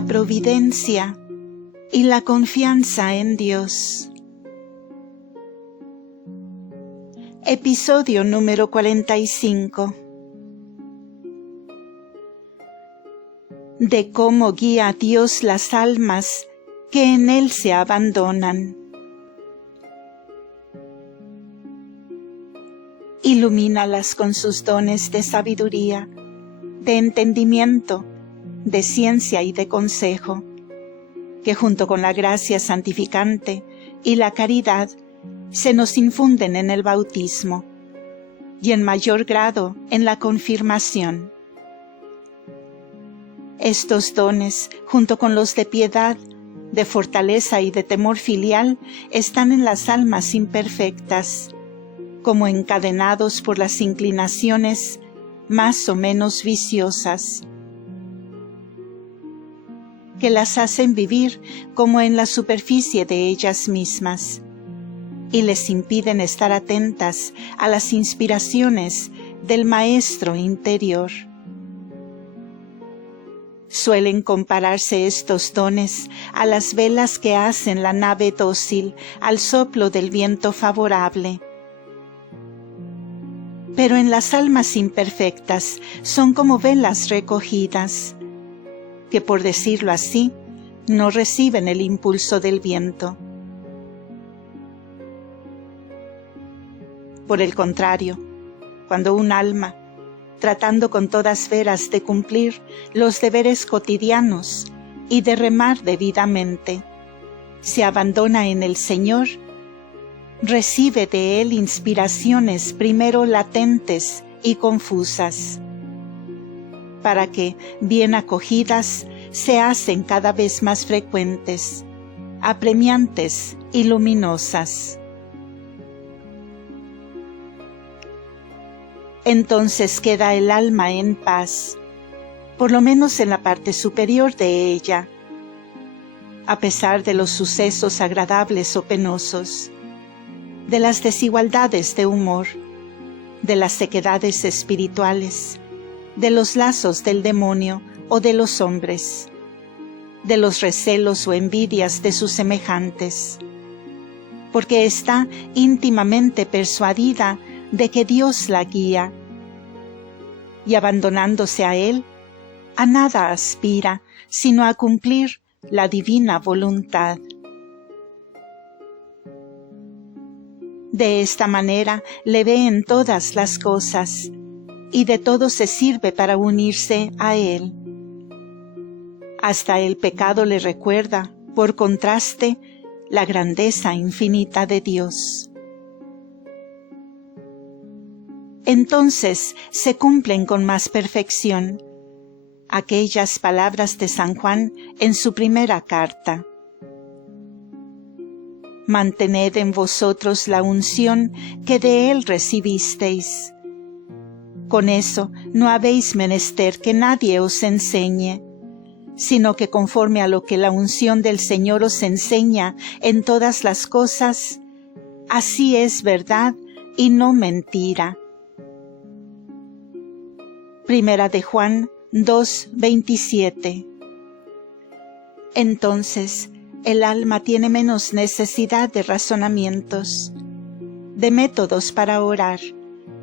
la providencia y la confianza en Dios. Episodio número 45. De cómo guía a Dios las almas que en Él se abandonan. Ilumínalas con sus dones de sabiduría, de entendimiento, de ciencia y de consejo, que junto con la gracia santificante y la caridad se nos infunden en el bautismo y en mayor grado en la confirmación. Estos dones, junto con los de piedad, de fortaleza y de temor filial, están en las almas imperfectas, como encadenados por las inclinaciones más o menos viciosas, que las hacen vivir como en la superficie de ellas mismas, y les impiden estar atentas a las inspiraciones del Maestro interior. Suelen compararse estos dones a las velas que hacen la nave dócil al soplo del viento favorable. Pero en las almas imperfectas son como velas recogidas, que por decirlo así, no reciben el impulso del viento. Por el contrario, cuando un alma, tratando con todas veras de cumplir los deberes cotidianos y de remar debidamente, se abandona en el Señor, recibe de Él inspiraciones primero latentes y confusas, para que, bien acogidas, se hacen cada vez más frecuentes, apremiantes y luminosas. Entonces queda el alma en paz, por lo menos en la parte superior de ella, a pesar de los sucesos agradables o penosos, de las desigualdades de humor, de las sequedades espirituales, de los lazos del demonio o de los hombres, de los recelos o envidias de sus semejantes, porque está íntimamente persuadida de que Dios la guía, y abandonándose a Él, a nada aspira sino a cumplir la divina voluntad. De esta manera le ve en todas las cosas, y de todo se sirve para unirse a Él. Hasta el pecado le recuerda, por contraste, la grandeza infinita de Dios. Entonces se cumplen con más perfección aquellas palabras de San Juan en su primera carta. Mantened en vosotros la unción que de Él recibisteis. Con eso no habéis menester que nadie os enseñe, sino que conforme a lo que la unción del Señor os enseña en todas las cosas, así es verdad y no mentira. Primera de Juan 2:27. Entonces, el alma tiene menos necesidad de razonamientos, de métodos para orar,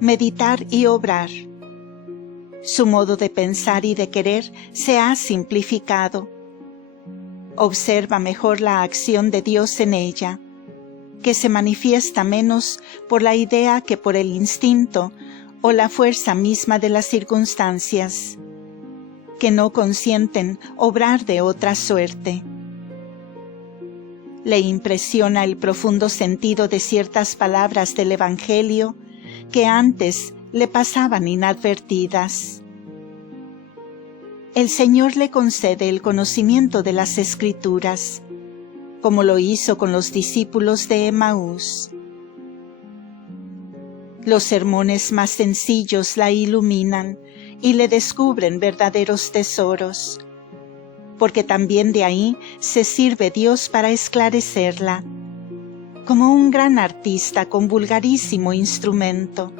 meditar y obrar. Su modo de pensar y de querer se ha simplificado. Observa mejor la acción de Dios en ella, que se manifiesta menos por la idea que por el instinto o la fuerza misma de las circunstancias, que no consienten obrar de otra suerte. Le impresiona el profundo sentido de ciertas palabras del Evangelio que antes le pasaban inadvertidas. El Señor le concede el conocimiento de las Escrituras, como lo hizo con los discípulos de Emaús. Los sermones más sencillos la iluminan y le descubren verdaderos tesoros, porque también de ahí se sirve Dios para esclarecerla, como un gran artista con vulgarísimo instrumento.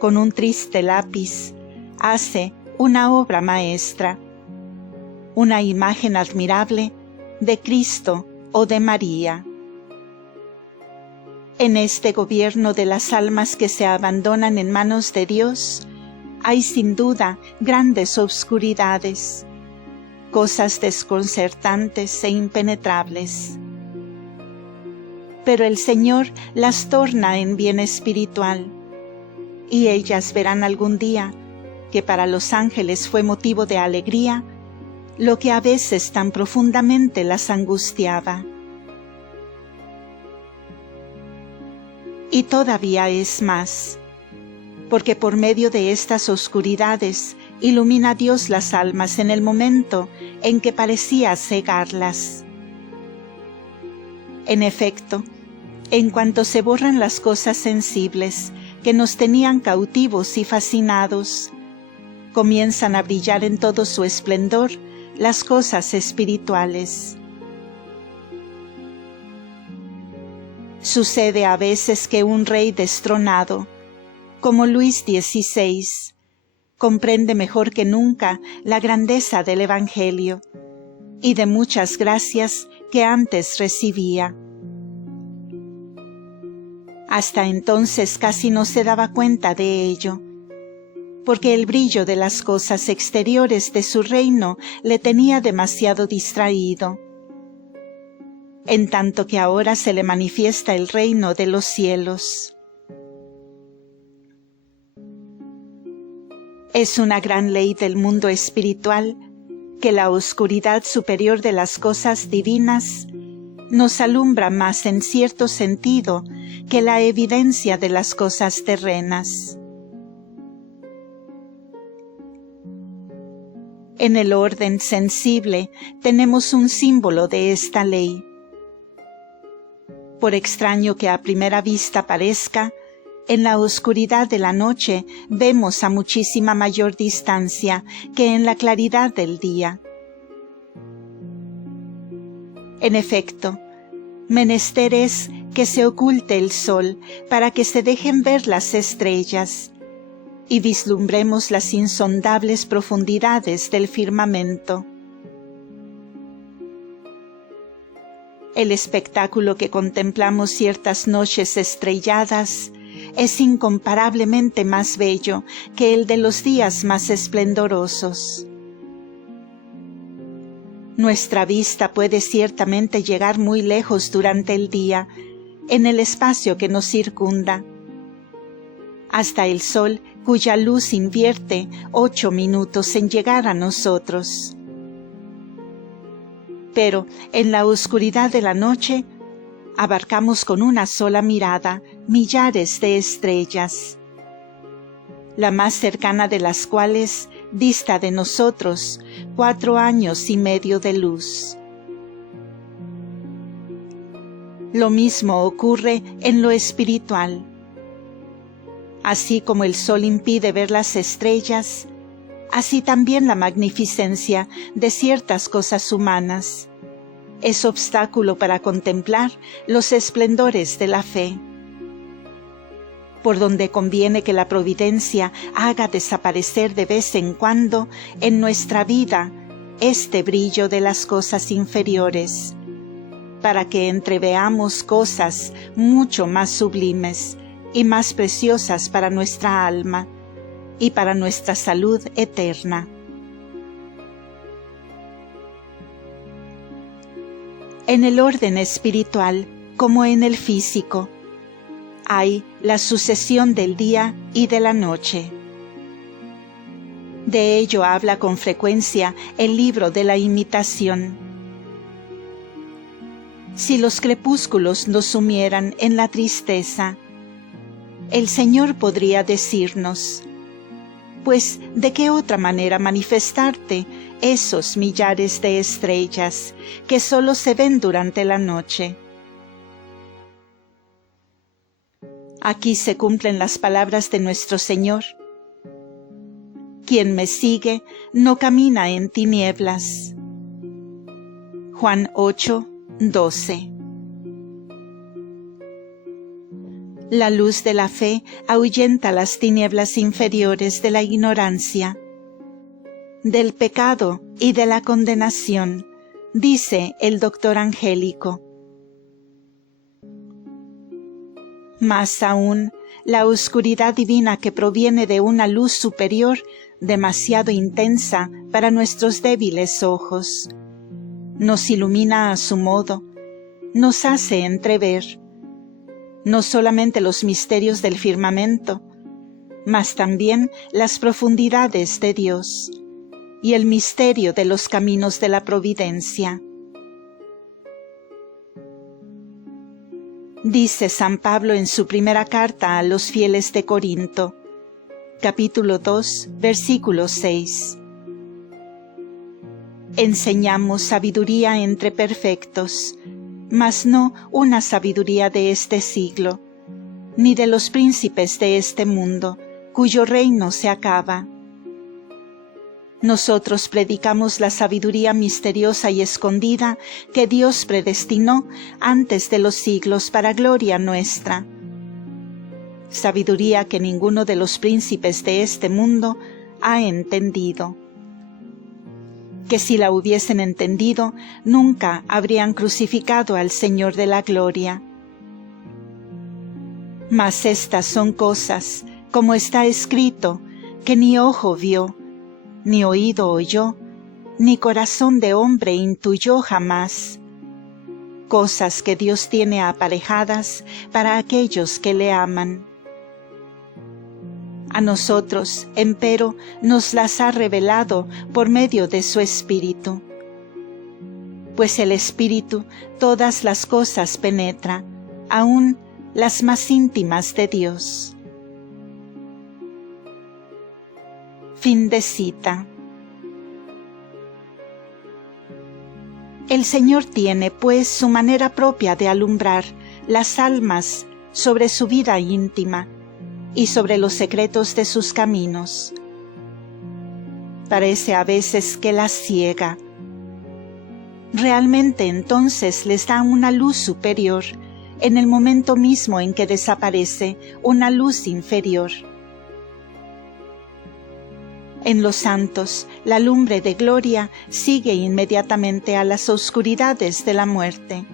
Con un triste lápiz hace una obra maestra, una imagen admirable de Cristo o de María. En este gobierno de las almas que se abandonan en manos de Dios, hay sin duda grandes obscuridades, cosas desconcertantes e impenetrables. Pero el Señor las torna en bien espiritual, y ellas verán algún día que para los ángeles fue motivo de alegría lo que a veces tan profundamente las angustiaba. Y todavía es más, porque por medio de estas oscuridades ilumina Dios las almas en el momento en que parecía cegarlas. En efecto, en cuanto se borran las cosas sensibles que nos tenían cautivos y fascinados, comienzan a brillar en todo su esplendor las cosas espirituales. Sucede a veces que un rey destronado, como Luis XVI, comprende mejor que nunca la grandeza del Evangelio y de muchas gracias que antes recibía. Hasta entonces casi no se daba cuenta de ello, porque el brillo de las cosas exteriores de su reino le tenía demasiado distraído, en tanto que ahora se le manifiesta el reino de los cielos. Es una gran ley del mundo espiritual que la oscuridad superior de las cosas divinas nos alumbra más en cierto sentido que la evidencia de las cosas terrenas. En el orden sensible tenemos un símbolo de esta ley. Por extraño que a primera vista parezca, en la oscuridad de la noche vemos a muchísima mayor distancia que en la claridad del día. En efecto, menester es que se oculte el sol para que se dejen ver las estrellas y vislumbremos las insondables profundidades del firmamento. El espectáculo que contemplamos ciertas noches estrelladas es incomparablemente más bello que el de los días más esplendorosos. Nuestra vista puede ciertamente llegar muy lejos durante el día, en el espacio que nos circunda, hasta el sol cuya luz invierte 8 minutos en llegar a nosotros. Pero en la oscuridad de la noche abarcamos con una sola mirada millares de estrellas, la más cercana de las cuales dista de nosotros 4 años y medio de luz. Lo mismo ocurre en lo espiritual. Así como el sol impide ver las estrellas, así también la magnificencia de ciertas cosas humanas es obstáculo para contemplar los esplendores de la fe. Por donde conviene que la providencia haga desaparecer de vez en cuando en nuestra vida este brillo de las cosas inferiores, para que entreveamos cosas mucho más sublimes y más preciosas para nuestra alma y para nuestra salud eterna. En el orden espiritual, como en el físico, hay la sucesión del día y de la noche. De ello habla con frecuencia el libro de la Imitación. Si los crepúsculos nos sumieran en la tristeza, el Señor podría decirnos: pues ¿de qué otra manera manifestarte esos millares de estrellas que solo se ven durante la noche? Aquí se cumplen las palabras de nuestro Señor: quien me sigue no camina en tinieblas. Juan 8:12. La luz de la fe ahuyenta las tinieblas inferiores de la ignorancia. del pecado y de la condenación, dice el doctor Angélico. Más aún, la oscuridad divina que proviene de una luz superior demasiado intensa para nuestros débiles ojos, nos ilumina a su modo, nos hace entrever no solamente los misterios del firmamento, mas también las profundidades de Dios y el misterio de los caminos de la providencia. Dice San Pablo en su primera carta a los fieles de Corinto, capítulo 2, versículo 6. Enseñamos sabiduría entre perfectos, mas no una sabiduría de este siglo, ni de los príncipes de este mundo, cuyo reino se acaba. Nosotros predicamos la sabiduría misteriosa y escondida que Dios predestinó antes de los siglos para gloria nuestra. Sabiduría que ninguno de los príncipes de este mundo ha entendido. Que si la hubiesen entendido, nunca habrían crucificado al Señor de la gloria. Mas estas son cosas, como está escrito, que ni ojo vio, ni oído oyó, ni corazón de hombre intuyó jamás. Cosas que Dios tiene aparejadas para aquellos que le aman. A nosotros, empero, nos las ha revelado por medio de su Espíritu. Pues el Espíritu todas las cosas penetra, aun las más íntimas de Dios. Fin de cita. El Señor tiene, pues, su manera propia de alumbrar las almas sobre su vida íntima y sobre los secretos de sus caminos. Parece a veces que las ciega. Realmente entonces les da una luz superior, en el momento mismo en que desaparece una luz inferior. En los santos, la lumbre de gloria sigue inmediatamente a las oscuridades de la muerte.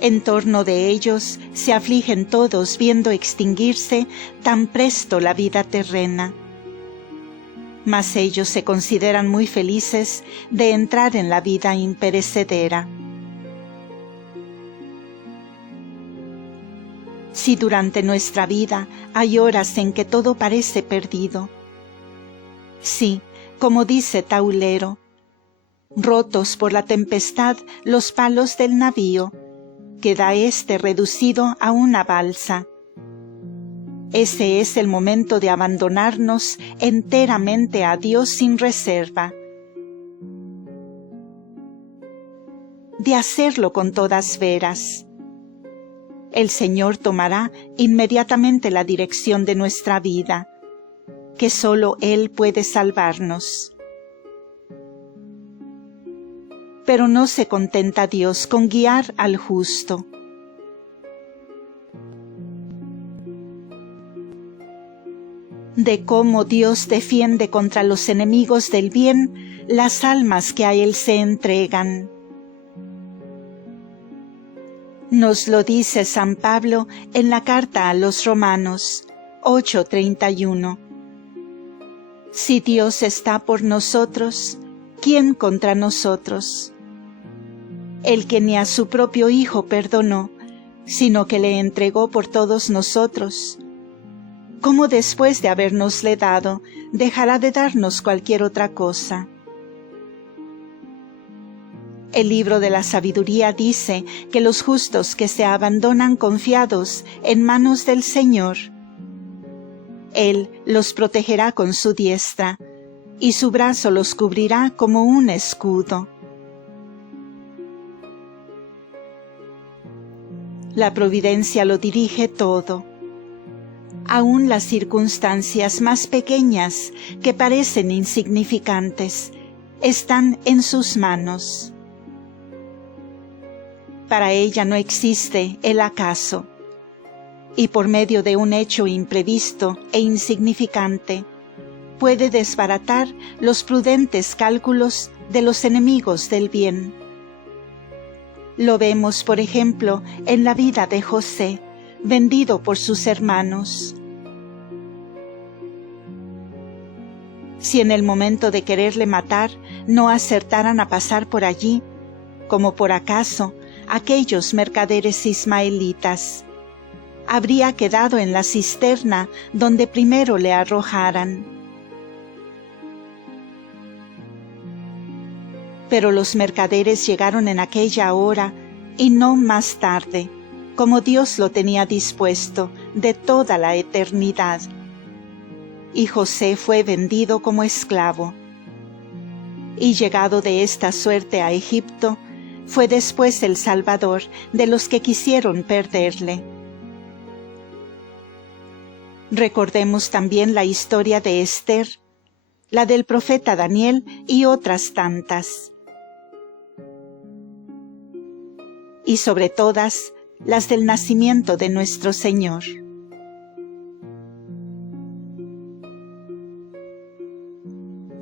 En torno de ellos se afligen todos viendo extinguirse tan presto la vida terrena. Mas ellos se consideran muy felices de entrar en la vida imperecedera. Si durante nuestra vida hay horas en que todo parece perdido, sí, como dice Taulero, rotos por la tempestad los palos del navío, queda éste reducido a una balsa. Ese es el momento de abandonarnos enteramente a Dios sin reserva, de hacerlo con todas veras. El Señor tomará inmediatamente la dirección de nuestra vida, que sólo Él puede salvarnos. Pero no se contenta Dios con guiar al justo. De cómo Dios defiende contra los enemigos del bien las almas que a Él se entregan. Nos lo dice San Pablo en la carta a los Romanos 8:31. Si Dios está por nosotros, ¿quién contra nosotros? El que ni a su propio Hijo perdonó, sino que le entregó por todos nosotros, ¿cómo después de habérnosle dado, dejará de darnos cualquier otra cosa? El libro de la sabiduría dice que los justos que se abandonan confiados en manos del Señor, Él los protegerá con su diestra, y su brazo los cubrirá como un escudo. La providencia lo dirige todo. Aún las circunstancias más pequeñas, que parecen insignificantes, están en sus manos. Para ella no existe el acaso, y por medio de un hecho imprevisto e insignificante, puede desbaratar los prudentes cálculos de los enemigos del bien. Lo vemos, por ejemplo, en la vida de José, vendido por sus hermanos. Si en el momento de quererle matar no acertaran a pasar por allí, como por acaso aquellos mercaderes ismaelitas, habría quedado en la cisterna donde primero le arrojaran. Pero los mercaderes llegaron en aquella hora y no más tarde, como Dios lo tenía dispuesto de toda la eternidad. Y José fue vendido como esclavo. Y llegado de esta suerte a Egipto, fue después el Salvador de los que quisieron perderle. Recordemos también la historia de Esther, la del profeta Daniel y otras tantas. Y sobre todas, las del nacimiento de nuestro Señor.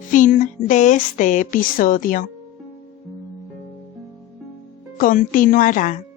Fin de este episodio. Continuará.